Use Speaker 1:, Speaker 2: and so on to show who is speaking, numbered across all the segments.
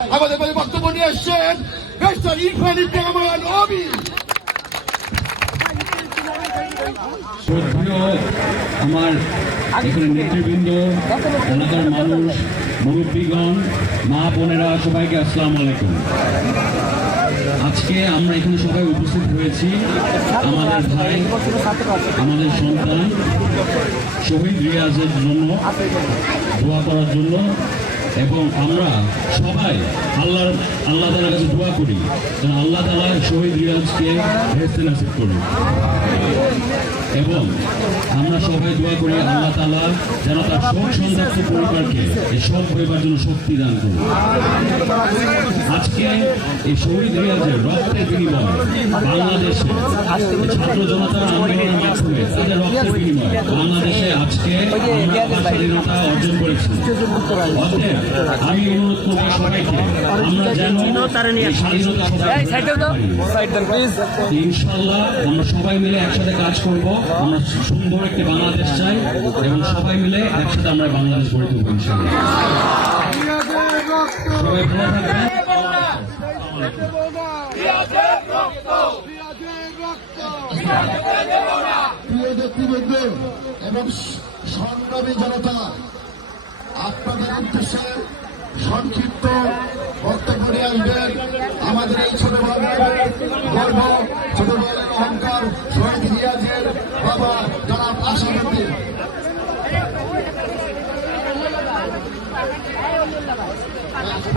Speaker 1: আমাদের মাঝে বক্তব্য নিয়ে এসছেন মিস্টার ইরফান ইবনে আমার
Speaker 2: আমার এখানে নেতৃবৃন্দ, এলাকার মানুষ, মুরব্বীগণ, মা বোনেরা, সবাইকে আসসালাম আলাইকুম। আজকে আমরা এখানে সবাই উপস্থিত হয়েছি। আমাদের ভাই, আমাদের সন্তান শহীদ রিয়াজের জন্য দোয়া করার জন্য। এবং আমরা সবাই আল্লাহর, আল্লাহ তালার কাছে দোয়া করি আল্লাহ তালা শহীদ রিয়াজকে হেসতে নাসিব করুন এবং আমরা সবাই দোয়া করি আল্লাহ তালা যেন তার শোক সন্তাপ্ত পরিবারকে এই সব পরিবার জন্য শক্তি দান করুন। আজকে এই শহীদ রিয়াজের রক্তের বিনিময় বাংলাদেশে ছাত্র জনতার আন্দোলনের মাধ্যমে তাদের রক্তের বিনিময় বাংলাদেশে আজকে স্বাধীনতা অর্জন করেছি। আমি অনুরোধ করি সবাইকে, আমরা যেন স্বাধীনতা ইনশাল্লাহ আমরা সবাই মিলে একসাথে কাজ করব। আমরা সুন্দর একটি বাংলাদেশ চাই এবং সবাই মিলে একসাথে আমরা বাংলাদেশ গড়ে তুলব সবাই ভালো
Speaker 1: প্রিয় নেতৃবৃন্দ এবং সংগ্রামী জনতা, আপনাদের উদ্দেশ্যে সংক্ষিপ্ত বক্তব্য নিয়ে আসবেন আমাদের এই ছোট ভাইয়ের গর্ব ছোট ভাইয়ের অহংকার শহীদ রিয়াজের বাবা যারা আশাবাদী বিসমিল্লাহির রহমানির রহিম আসসালামু আলাইকুম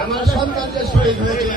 Speaker 3: আমরা
Speaker 1: সন্তান যে শহীদ হয়েছে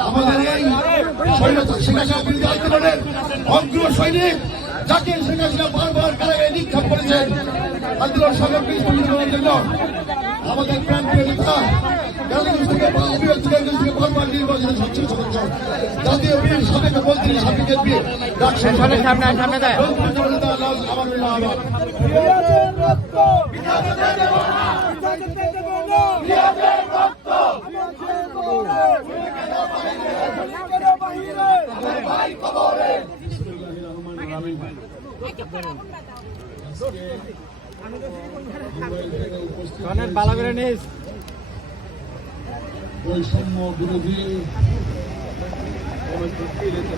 Speaker 1: আমাদের এই শেখ হাসিনা বিরোধী আন্দোলনের অগ্র সৈনিক যাকে শেখ হাসিনা বারবার কারাগারে নিক্ষেপ করেছেন আন্দোলন সামগ্রী স্থগিত করার জন্য আমাদের প্রান্তীয় নেতা জাতীয় বীর বৈষম্য বিরোধী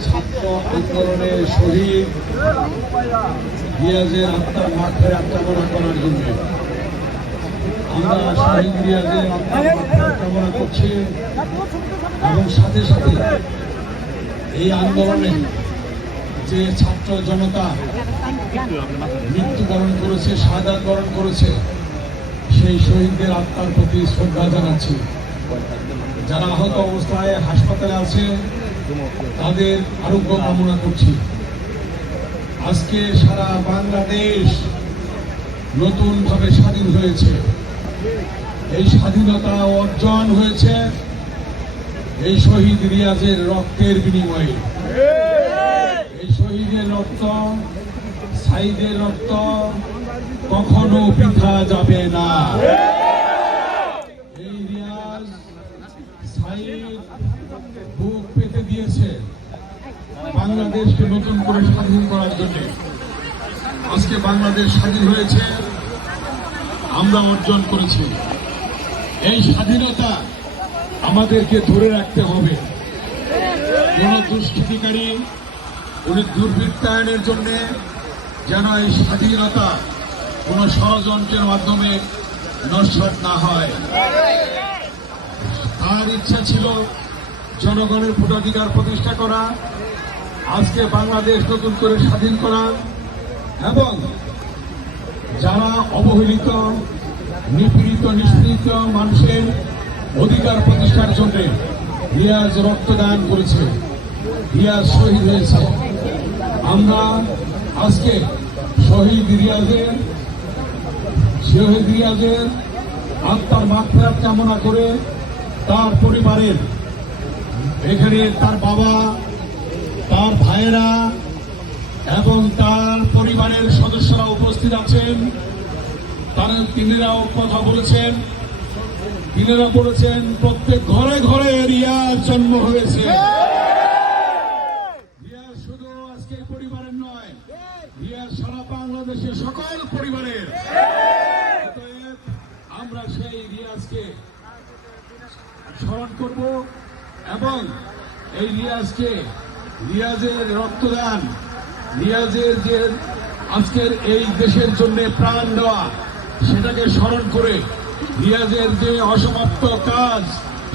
Speaker 1: ছাত্র আন্দোলনের শহীদ রিয়াজের আত্মার মাঠে আত্মগোনা করার জন্য। আমরা করছি এবং সাথে সাথে এই আন্দোলনে যে ছাত্র জনতা মৃত্যুবরণ করেছে সাদা করেছে, সেই শহীদদের আত্মার প্রতি শ্রদ্ধা জানাচ্ছি। যারা আহত অবস্থায় হাসপাতালে আছে, তাদের আরোগ্য কামনা করছি। আজকে সারা বাংলাদেশ নতুনভাবে স্বাধীন হয়েছে। এই স্বাধীনতা অর্জন হয়েছে এই শহীদ রিয়াজের রক্তের বিনিময়ে। এই শহীদের রক্ত, সাইদের রক্ত কখনো বৃথা যাবে না। এই রিয়াজ বুক পেতে দিয়েছে বাংলাদেশকে নতুন করে স্বাধীন করার জন্য। আজকে বাংলাদেশ স্বাধীন হয়েছে। আমরা অর্জন করেছি। এই স্বাধীনতা আমাদেরকে ধরে রাখতে হবে। কোন দুষ্কৃতিকারী উনি দুর্বৃত্তায়নের জন্য যেন এই স্বাধীনতা কোন ষড়যন্ত্রের মাধ্যমে নস্বাত না হয়। তার ইচ্ছা ছিল জনগণের ভোটাধিকার প্রতিষ্ঠা করা, আজকে বাংলাদেশ নতুন করে স্বাধীন করা এবং যারা অবহেলিত, নিপীড়িত নিষ্পীড়িত মানুষের অধিকার প্রতিষ্ঠার জন্য রিয়াজ রক্তদান করেছে, রিয়াজ শহীদ হয়েছে। আমরা আজকে শহীদ রিয়াজের শহীদ রিয়াজের আত্মার মাত্রার কামনা করে তার পরিবারের, এখানে তার বাবা, তার ভাইয়েরা এবং তার পরিবারের সদস্যরা উপস্থিত আছেন। তারা তিনিরাও কথা বলেছেন। তিনিরা বলেছেন, প্রত্যেক ঘরে ঘরে রিয়ার জন্ম হয়েছে। শুধু আজকে পরিবারের নয় সকল পরিবারের। আমরা সেই রিয়াজকে স্মরণ করব এবং এই রিয়াজকে রিয়াজের রক্তদান, রিয়াজের যে আজকের এই দেশের জন্য প্রাণ দেওয়া, সেটাকে স্মরণ করে রিয়াজের যে অসমাপ্ত কাজ,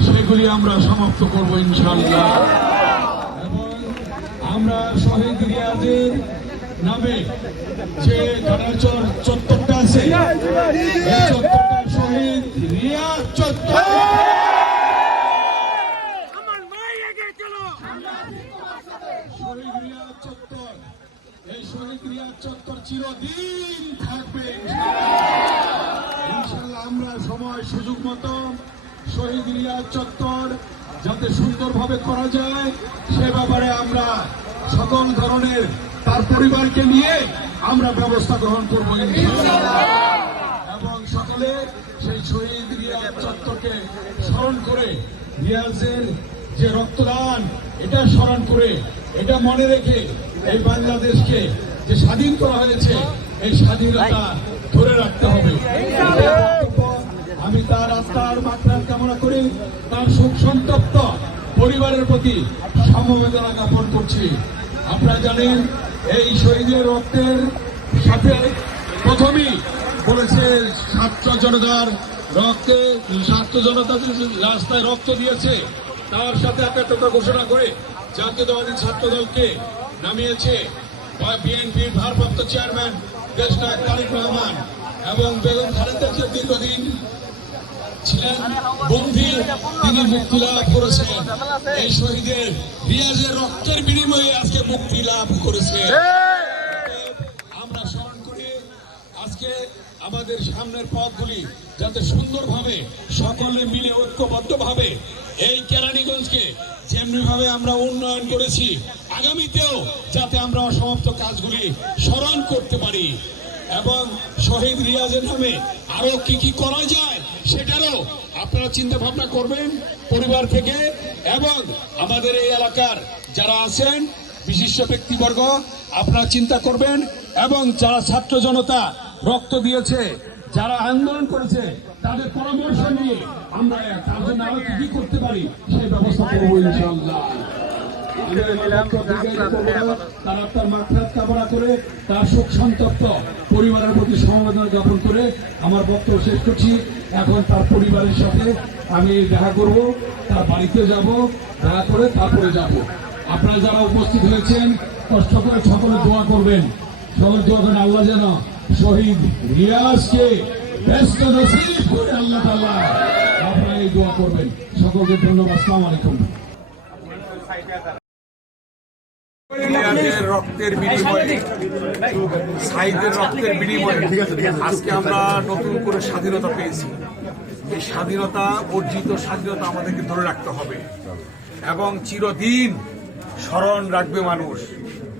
Speaker 1: সেগুলি আমরা সমাপ্ত করব ইনশাল্লাহ এবং আমরা শহীদ রিয়াজের নামে যে কাটাচর চত্বরটা আছে, এই চত্বরটা শহীদ রিয়াজ চত্বর শহীদ রিয়াজ চত্বর এই শহীদ রিয়াজ চত্বর চিরদিন থাকবে। ইনশাল্লাহ আমরা সময় সুযোগ মতো শহীদ রিয়াজ চত্বর যাতে সুন্দরভাবে করা যায়, সে ব্যাপারে আমরা সকল ধরনের তার পরিবারকে নিয়ে আমরা ব্যবস্থা গ্রহণ করব এবং সকলে সেই শহীদ রিয়াজ চত্বরকে স্মরণ করে, রিয়াজের যে রক্তদান, এটা স্মরণ করে, এটা মনে রেখে এই বাংলাদেশকে যে স্বাধীন করা হয়েছে, এই স্বাধীনতা ধরে রাখতে হবে। আমি তার আত্মার মাত্রার কামনা করি তার সুখ সন্তপ্ত পরিবারের প্রতি সমবেদনা জ্ঞাপন করছি। আপনারা জানেন, এই শহীদের রক্তের সাথে প্রথমেই বলেছে ছাত্র জনতার রক্তে ছাত্র জনতা রাস্তায় রক্ত দিয়েছে, তার সাথে একাত্মতা ঘোষণা করে জাতীয়তাবাদী ছাত্র দলকে নামিয়েছে বিএনপির ভারপ্রাপ্ত চেয়ারম্যান দেশনায়ক তারিক রহমান এবং বেগম খালেদা জিয়া দীর্ঘদিন ছিলেন, বন্দী, তিনি মুক্তি লাভ করেছেন। এই শহীদের রিয়াজের রক্তের বিনিময়ে আজকে মুক্তি লাভ করেছে আমরা স্মরণ করি, আজকে আমাদের সামনের পথগুলি যাতে সুন্দরভাবে সকলে মিলে ঐক্যবদ্ধভাবে এই কেরানীগঞ্জকে যেমনি ভাবে আমরা উন্নয়ন করেছি, আগামীতেও যাতে আমরা অসমাপ্ত কাজগুলি স্মরণ করতে পারি। এবং শহীদ রিয়াজের নামে আরও কি কি করা যায়, সেটারও আপনারা চিন্তা ভাবনা করবেন পরিবার থেকে এবং আমাদের এই এলাকার যারা আছেন, বিশিষ্ট ব্যক্তিবর্গ, আপনারা চিন্তা করবেন এবং যারা ছাত্র জনতা রক্ত দিয়েছে, যারা আন্দোলন করেছে তাদের পরামর্শ নিয়ে আমরা তার জন্য আরও কি করতে পারি সেই ব্যবস্থা করব ইনশাআল্লাহ। তার আত্মার কামনা করে তার শোক সন্তপ্ত পরিবারের প্রতি সমবেদনা জ্ঞাপন করে আমার বক্তব্য শেষ করছি। এখন তার পরিবারের সাথে আমি দেখা করব তার বাড়িতে যাব দেখা করে তারপরে যাব। আপনারা যারা উপস্থিত হয়েছেন কষ্ট করে সকলে দোয়া করবেন। সকলে দোয়া করেন আল্লাহ যেন শহীদ রিয়াজকে
Speaker 4: রক্তের রক্তের বিনিময়ে আজকে আমরা নতুন করে স্বাধীনতা পেয়েছি। এই স্বাধীনতা, অর্জিত স্বাধীনতা আমাদেরকে ধরে রাখতে হবে। এবং চিরদিন স্মরণ রাখবে মানুষ।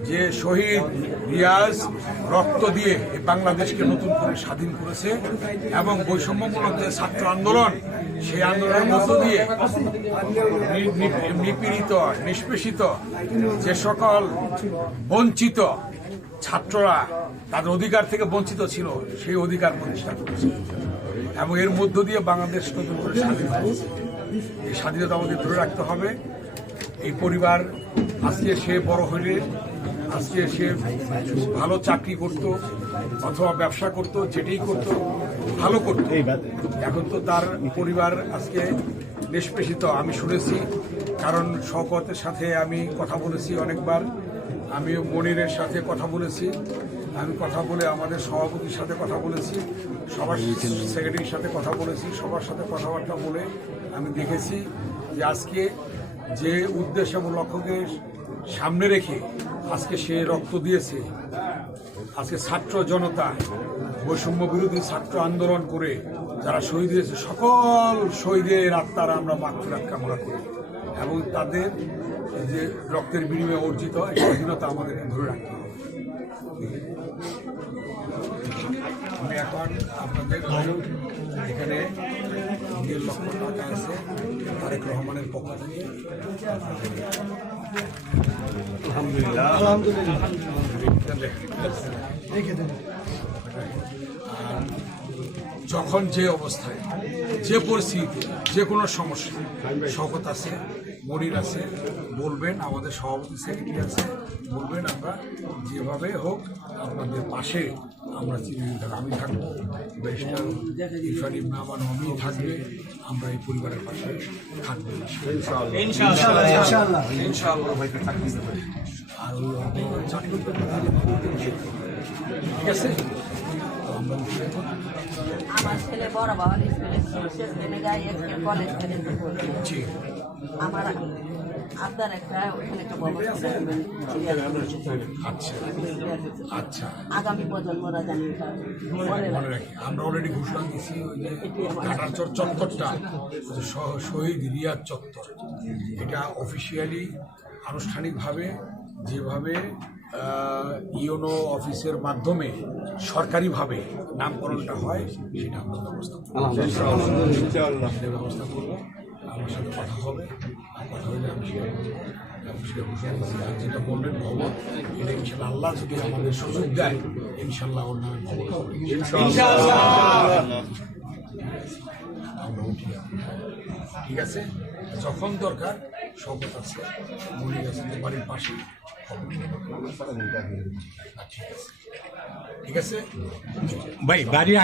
Speaker 4: যে শহীদ রিয়াজ রক্ত দিয়ে বাংলাদেশকে নতুন করে স্বাধীন করেছে এবং বৈষম্যমূলক যে ছাত্র আন্দোলন, সেই আন্দোলনের মধ্য দিয়ে নিপীড়িত, নিষ্পেষিত যে সকল বঞ্চিত ছাত্ররা তাদের অধিকার থেকে বঞ্চিত ছিল, সেই অধিকার প্রতিষ্ঠা করেছে এবং এর মধ্য দিয়ে বাংলাদেশ নতুন করে স্বাধীন এই স্বাধীনতা আমাদের ধরে রাখতে হবে। এই পরিবার আজকে সে বড় হলে আজকে সে ভালো চাকরি করত অথবা ব্যবসা করত, যেটাই করত, ভালো করত। এখন তো তার পরিবার আজকে নিষ্পেষিত আমি শুনেছি, কারণ শওকতের সাথে আমি কথা বলেছি অনেকবার আমি মনিরের সাথে কথা বলেছি,
Speaker 1: আমি কথা বলে আমাদের সভাপতির সাথে কথা বলেছি, সবার সেক্রেটারির সাথে কথা বলেছি, সবার সাথে কথাবার্তা বলে আমি দেখেছি যে আজকে যে উদ্দেশ্য এবং লক্ষ্যকে সামনে রেখে আজকে সে রক্ত দিয়েছে। আজকে ছাত্র জনতা বৈষম্য বিরোধী ছাত্র আন্দোলন করে যারা শহীদ হয়েছে, সকল শহীদের আত্মার আমরা মাগফিরাত কামনা করি। এবং তাদের যে রক্তের বিনিময়ে অর্জিত এই স্বাধীনতা আমাদেরকে ধরে রাখতে হবে। আমি এখন আপনাদের এখানে লক্ষ টাকা আছে, তারেক রহমানের পক্ষ থেকে যখন যে অবস্থায়, যে পরিস্থিতি যে কোনো সমস্যা শকত আছে, মনির আছে, বলবেন, আমাদের সভাপতি সেক্রেটারি আছে, বলবেন আমরা যেভাবে হোক আপনাদের পাশে আমরা চিনি আমি থাকব, ব্যারিস্টার ইরফান ইবনা আমার থাকবে। আমরা এই পরিবারের পাশে থাকব। আর ঠিক আছে? আমরা
Speaker 5: ছেলে বড় বাবার স্কুলে শেষ দিনে গায়ে কলেজ আমার আপনার একটা ওখানে একটা ব্যবস্থা করবেন
Speaker 1: আচ্ছা।
Speaker 5: আগামী প্রজন্মরা জানি
Speaker 1: মনে রাখি আমরা অলরেডি ঘোষণা ঘাটারচর চত্বরটা শহীদ রিয়াদ চত্বর। এটা অফিসিয়ালি আনুষ্ঠানিকভাবে যেভাবে ইওনো অফিসের মাধ্যমে সরকারিভাবে নামকরণটা হয় সেটা আমরা ব্যবস্থা করব। ব্যবস্থা করব। আমার সাথে কথা হবে। কথা হলে আমি যেটা বললেন ভবন এটা ইনশাল্লাহ আল্লাহ যদি আমাদের সুযোগ দেয় ইনশাল্লাহ ওর নামে ভবন আমরা উঠি ঠিক আছে? যখন দরকার শপথ আছে। মনে তো বাড়ির পাশে ঠিক আছে। ঠিক আছে?
Speaker 6: ভাই বাড়ি